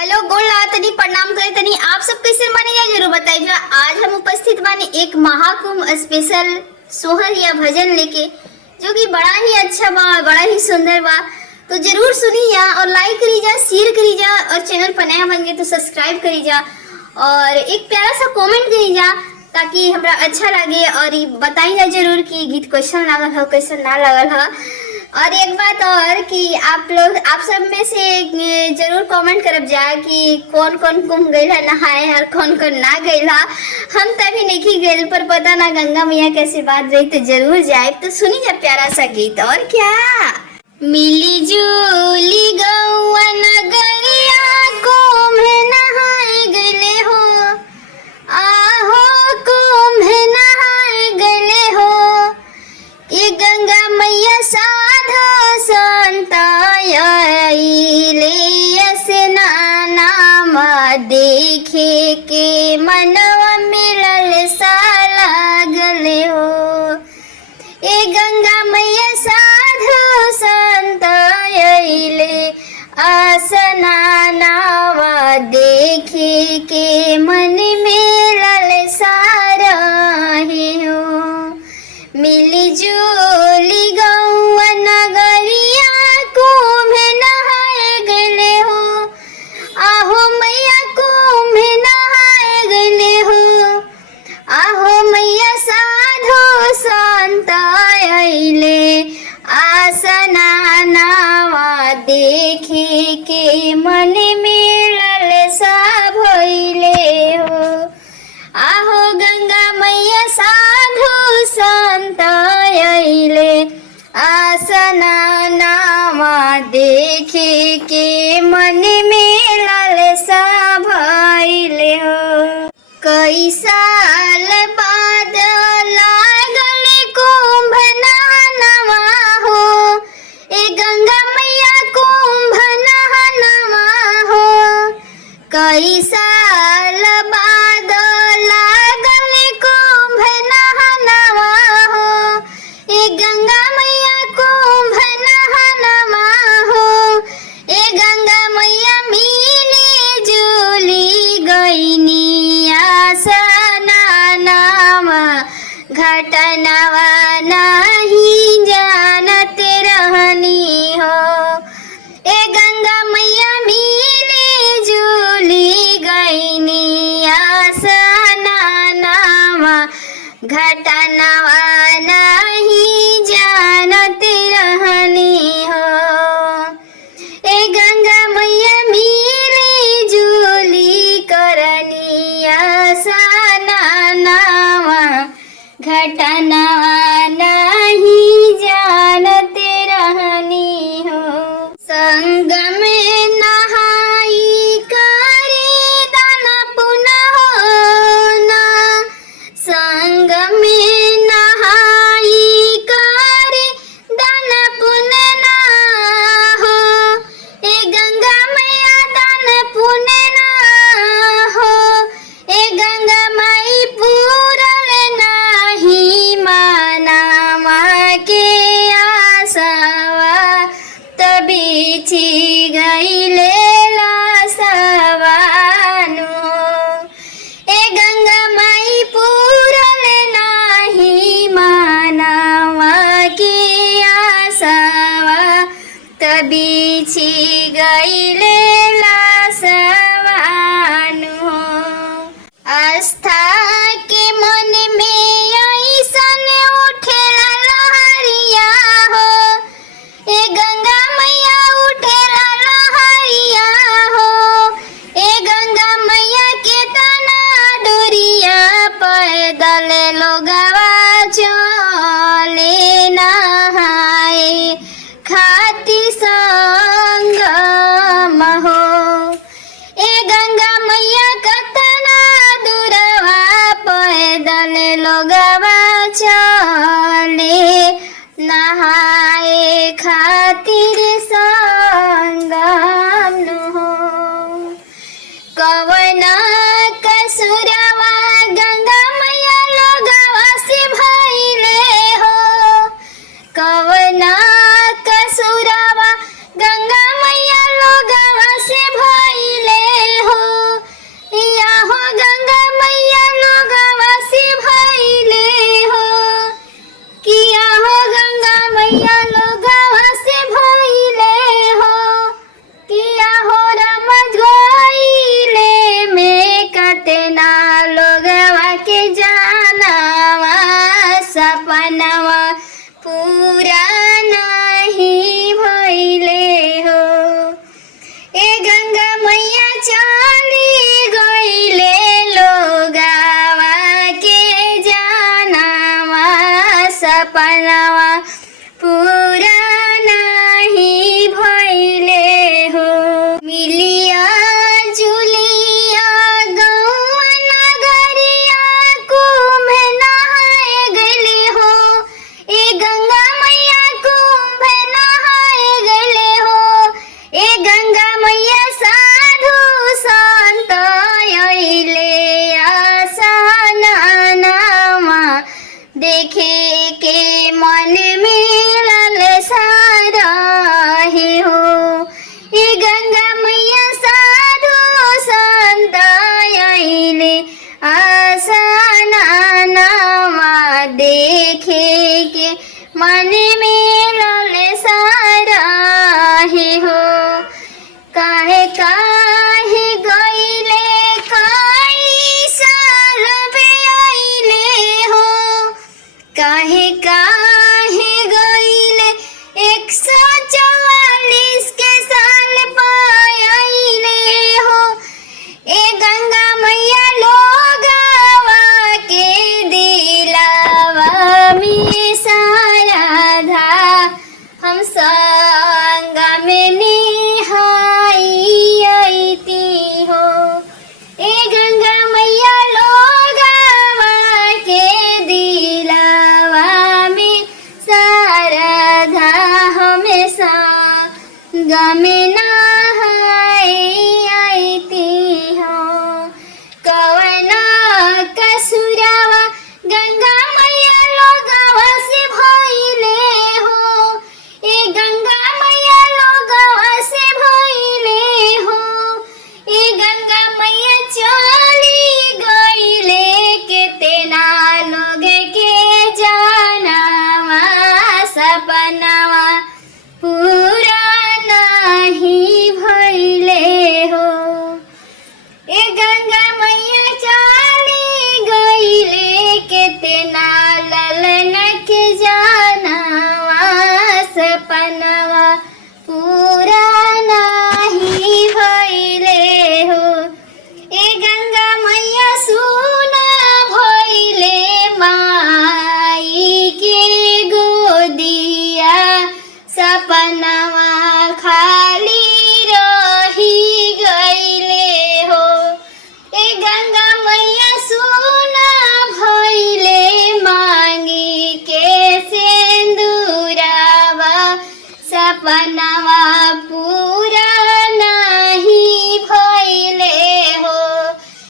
Hello गोला तनी प्रणाम करे तनी आप सब कैसे माने जा जरूर बताइए। आज हम उपस्थित बानी एक महाकुंभ स्पेशल सोहर या भजन लेके, जो कि बड़ा ही अच्छा बा, बड़ा ही सुंदर बा। तो जरूर सुनी जा और लाइक करी जा, शेयर करी जा, और चैनल पर नया बन गए तो सब्सक्राइब करी जा और एक प्यारा सा कमेंट करी जा ताकि हमरा अच्छा लगे। और बताई जा जरूर कि गीत कैसन लागल हो, कैसन ना लागल हो। और एक बात और कि आप सब में से जरूर कमेंट करब जा कि कौन कौन कुंभ गइल है नहाए और कौन कौन ना गइल है। हम तभी नहीं गइल, पर पता ना गंगा मैया कैसे बात रही, तो जरूर जाए। तो सुनी जा प्यारा सा गीत। और क्या मिली जुली गौआ नगरिया कुंभ नहाए गइले हो, आहो कुंभ नहाए गइले हो। ये गंगा मैया साधो संत आइले स्नानामा देखे के मनवा मिलल सा लागले हो। ये गंगा मैया साधो संत आइले स्नानामा देखे के मन मिलल सा रहे हो। मिली जुली गौआ नगरिया कुंभ नहाए गइले हो, आहो मैया कुंभ नहाए गइले हो। आहो मैया साधो संत आइले स्नानामा देखे के मन मिलल सा भइले हो। आहो गंगा मैया साधु संत आइले स्नानामा देखे के मन मिलल सा भइले हो। कई साल बाद लागल कुंभ नहानवा हो, ए गंगा मैया कुंभ नहानवा हो। कई साल बाद लागल कुंभ नहानवा हो, ए गंगा मैया कुंभ नहानवा हो। ए गंगा मैया मिली जुली गइनिया स्नानामा घटनावा नहीं जानते रहनी हो। ए गंगा मैया मिली जुली गइनिया स्नानामा घटनावा नहीं जानते रहनी हो। ए गंगा मैया मिली जुली करनिया स्नानामा घटनावा नहीं जानते रहनी हो। संग में नहाई करी दान पुनः होना, संग में नहाई करी दान पुण्य ना हो। ए गंगा मैया दान पुण्य ना हो। ए गंगा माई पूरल नाही मानामा के आसावा, तभी छी गइले लासवानु। ए गंगा माई पूरल नाही मानावा के आसावा, तभी छी गइले लासवानु। आस्था के मन में ऐसन उठेला लहरिया हो, ए गंगा मैया उठेला लहरिया हो। ए गंगा मैया के तना डोरिया पैदल लोगवा चले नहाए खातिर संगम हो। ए गंगा मैया कतना दूरवा पैदल लोगवा चले नहाए खातिर संगम हो। कवना कसुरवा गंगा मैया लोगवा से भइले हो। कवना कसुरवा गंगा मैया लोगवा से भइले में